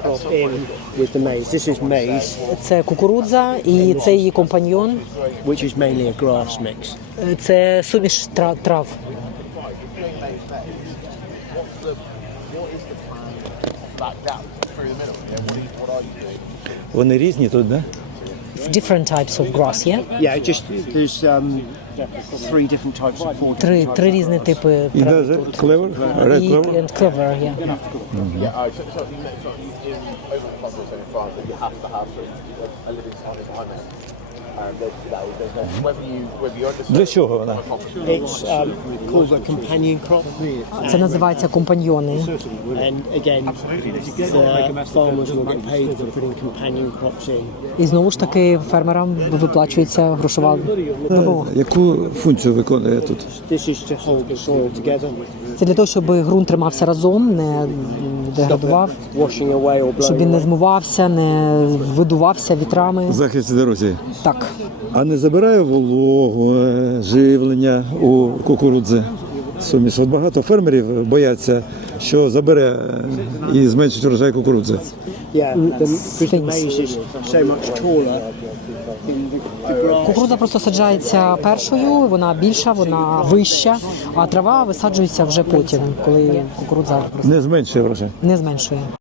crop in with the maize. This is maize, Це кукурудза і це її компаньйон. which is mainly a grass mix. Е, Це суміш тра- трав. Вони різні тут, да? Different types of grass, yeah? Yeah, just there's um, three different types of four Три, три різні типи І трав. даже клевер, І клевер. and clover, yeah. Yeah, uh, so, so you know, so in over the country, so in France, that you have to have a, a living sign behind it. Um, there's, that there's no, whether you whether you understand. Для чого вона? It's um, called a companion crop. Це називається компаньйони. And again, the farmers will get paid for putting companion crops in. І знову ж таки фермерам виплачується грошова допомога. Яку функцію виконує тут? Це для того, щоб ґрунт тримався разом, не деградував, щоб він не away. змивався, не видувався вітрами. Захист від ерозії. Так. А не забирає вологу, е, живлення у кукурудзи? Суміш. От багато фермерів бояться, що забере е, і зменшить урожай кукурудзи. Кукурудза просто саджається першою, вона більша, вона вища, а трава висаджується вже потім, коли кукурудза Не зменшує врожай. не зменшує.